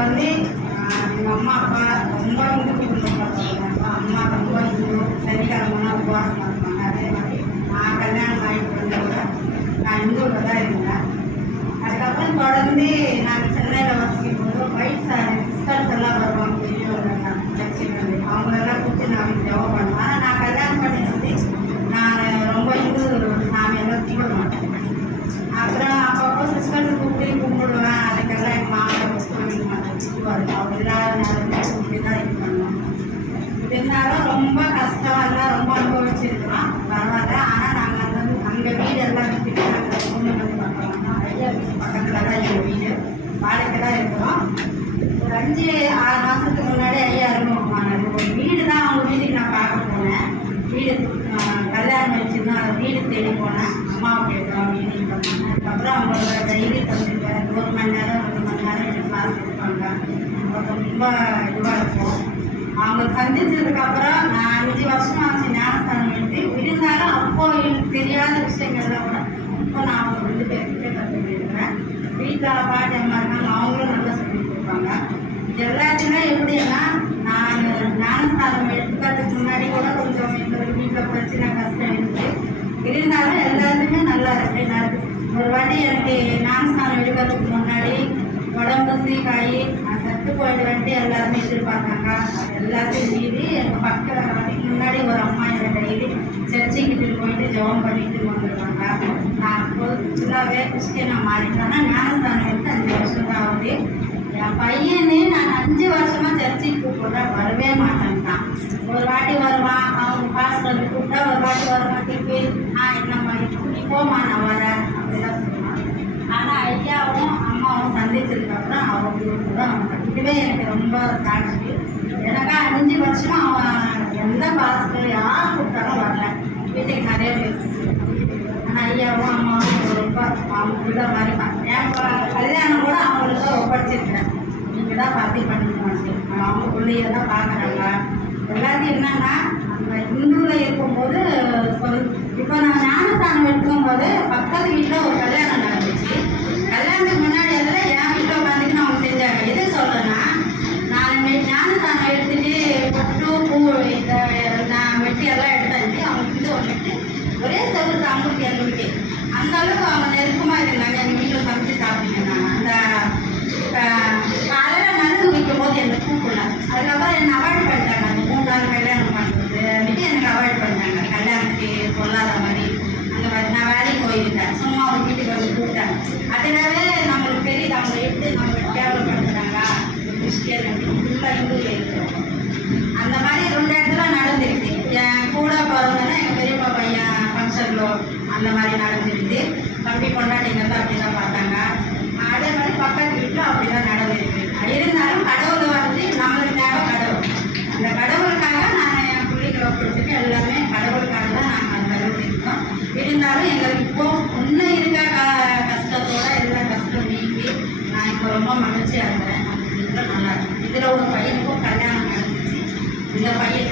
வந்து எங்கள் அம்மா அப்பா ரொம்ப இந்து குடும்பம் பார்த்துருக்காங்க. அம்மா ரொம்ப இந்து, சனிக்கிழமைனா உபவாசம் இருப்பாங்க. அதே மாதிரி நான் கல்யாணம் ஆகிட்டு வந்து கூட நான் இந்துவில் தான் இருந்தேன். அதுக்கப்புறம் தொடர்ந்து நாங்கள் சென்னையில் வசிக்கும் போது ஒயிட் சிஸ்டர்ஸ் எல்லாம் வருவாங்க, பெரியவங்க சர்ச்சுக்கு வந்து அவங்களெல்லாம் கூப்பிட்டு நான் ஜெபம் பண்ணுவேன். ஆனால் நான் கல்யாணம் பண்ணி வந்து நான் ரொம்ப இந்து சாமியெல்லாம் கும்பிட மாட்டேன். அப்புறம் அப்பப்போ சிஸ்டர்ஸ் கூப்பிட்டு கும்பிடுவேன். அதுக்கெல்லாம் எங்கள் மாமா வைக்க மாட்டேன், திட்டுவார். அவங்க இல்லாத நேரத்தில் கூப்பிட்டு தான் இது பண்ணுவோம். இருந்தாலும் ரொம்ப கஷ்டம் எல்லாம் ரொம்ப அனுபவிச்சிருக்கிறோம், பரவாயில்ல. ஆனால் நாங்கள் அங்கே வீடு எல்லாம் விட்டுட்டு நாங்கள் பொண்ணு வந்து பார்க்கலாம். ஐயா வீடு பக்கத்தில் தான் எங்கள் வீடு, வாடகை தான் இருக்கிறோம். ஒரு 5-6 மாதத்துக்கு முன்னாடி ஐயா அறிமுகமானது. ஒரு வீடு தான் அவங்க வீட்டுக்கு நான் பார்க்க போனேன். வீடு கல்யாணம் வச்சுருந்தா அந்த வீடு தேடி போனேன். அம்மாவை கேட்குறோம் வீடு பண்ணாங்க. அதுக்கப்புறம் அவங்களோட டெய்லி தந்துருக்கேன். 1 மணி நேரம் 2 மணி நேரம் எனக்கு கிளாஸ் எடுப்பாங்க. ரொம்ப இதுவாக இருக்கும். அவங்க சந்திச்சதுக்கப்புறம் நான் 5 வருஷம் ஆச்சு ஞானஸ்தானம் எடுத்து. இருந்தாலும் அப்போ எனக்கு தெரியாத விஷயங்கள்லாம் கூட இப்போ நான் அவங்க 2 பேர்கிட்டே கற்றுக்கிட்டு இருக்கிறேன். வீட்டில் பாட்டி அம்மா இருக்காங்க, அவங்களும் நல்லா சொல்லி கொடுப்பாங்க. எல்லாத்தையுமே எப்படின்னா நான் ஞானஸ்தானம் எடுத்துக்கிறதுக்கு முன்னாடி கூட கொஞ்சம் எங்கள் வீட்டில் பிரச்சனை கஷ்டம் இருக்குது. இருந்தாலும் எல்லாத்துக்குமே நல்லா இருக்கு. ஒரு வாட்டி எனக்கு ஞானஸ்தானம் எடுக்கிறதுக்கு முன்னாடி உடம்பு சீக்காயி நான் சத்து போயிடுவேன்ட்டு எல்லாருமே எதிர்பார்த்தாங்க. எல்லாத்தையும் மீறி எங்கள் பக்கத்துக்கு முன்னாடி ஒரு அம்மா என்னை டெய்லி சர்ச்சைக்கிட்டு போயிட்டு ஜெபம் பண்ணிட்டு வந்துடுவாங்க. நான் ஃபுல்லாகவே கிறிஸ்டியனாக மாறிட்டேன். ஞானஸ்தானம் எடுத்து 5 வருஷம் தான் ஆகுது. என் பையனே நான் 5 வருஷமாக சர்ச்சைக்கு கூப்பிட்றா வரவே மாட்டேன்ட்டான். ஒரு வாட்டி வருவான், அவங்க பாஸ்டர் வந்து கூப்பிட்டா ஒரு வாட்டி வருவான். திருப்பி என்னம்மா நீ போமா நான் வரேன் அப்படிதான் சொல்லுவான். ஆனால் ஐயாவும் அம்மாவும் சந்திச்சதுக்கப்புறம் அவங்களுக்கு தான் அவன் கட்டிக்கவே எனக்கு ரொம்ப சாட்சி. எனக்கா 5 வருஷமாக அவன் எந்த பாஸ்டர் யார் கூப்பிட்டாலும் வரல. வீட்டுக்கு நிறைய பேர். ஆனால் ஐயாவும் அம்மாவும் ரொம்ப அவங்களுக்கு தான் மாதிரிப்பான். என் கல்யாணம் கூட அவங்களுக்கு தான் ஒப்படைச்சிருக்கேன். நீங்கள் தான் பார்த்து பண்ணிக்கணும். அவங்க பிள்ளைய தான் பார்க்குறாங்க. எல்லாத்தையும் என்னன்னா அந்த இந்துவில் இருக்கும்போது இப்போ நான் ஞானஸ்தானம் எடுக்கும் போது பக்கத்து வீட்டில் ஒரு கல்யாணம் நடந்துச்சு. கல்யாணத்துக்கு முன்னாடி எல்லாம் என் வீட்டில் உட்காந்துட்டு அவங்க செஞ்சாங்க. எது சொல்கிறேன்னா நான் ஞானஸ்தானம் எடுத்துட்டு பொட்டு பூ நான் வெட்டி எல்லாம் எடுத்தாச்சு. அவங்க வீட்டு வந்துட்டு ஒரே செவருக்கு அவங்களுக்கு எங்கள் வீட்டு அந்த அளவுக்கு அவங்க நெருக்கமாக இருந்தாங்க. எங்கள் வீட்டில் சமைச்சு சாப்பிட்டுருந்தாங்க. அந்த காலையில் நலுங்கு வைக்கும் போது எனக்கு கூப்பிடல. அதுக்கப்புறம் என்னை அவாய்ட் பண்ணிட்டாங்க. அந்த 3 நாள் கல்யாணம் பண்ணுறது வந்துட்டு எனக்கு அவாய்ட் பண்ணிட்டாங்க. கல்யாணத்துக்கு சொல்லாத மாதிரி அந்த மாதிரி நான் வேலைக்கு போயிருந்தேன். சும்மா அவங்க வீட்டுக்கு வந்து கூப்பிட்டேன். அதனாலே நம்மளுக்கு தெரியுது அவங்க எப்படி நம்மளுக்கு கேவலப்படுத்துகிறாங்க. கிறிஸ்டியன் ஃபுல்லாக இந்துவில் இருக்கிறோம். அந்த மாதிரி 2 இடத்துல நடந்துருக்கு. என் கூட பிறந்தேன்னா எங்கள் பெரியப்பா பையன் ஃபங்க்ஷனில் அந்த மாதிரி நடந்துருக்கு. தம்பி கொண்டாட்டிங்க தான் அப்படி தான் பார்த்தாங்க. அதே மாதிரி பக்கத்து வீட்டில் அப்படி தான் நடந்துருக்கு. இருந்தாலும் கடவுளை வந்து நம்மளுக்கு தேவை கடவுள். அந்த கடவுளுக்காக நான் என் பிள்ளைகளை கொடுத்துட்டு எல்லாமே கடவுளுக்காக தான் நாங்கள் அந்த அளவுக்கு இருக்கோம். இருந்தாலும் எங்களுக்கு இப்போ இன்னும் இருக்க கஷ்டத்தோட எல்லா கஷ்டம் நீங்கி நான் இப்போ ரொம்ப மகிழ்ச்சியாக இருக்கிறேன். இதில் நல்லா இருக்கும். இதில் ஒரு பையனுக்கும் கல்யாணம் நடந்துச்சு. இந்த பையன்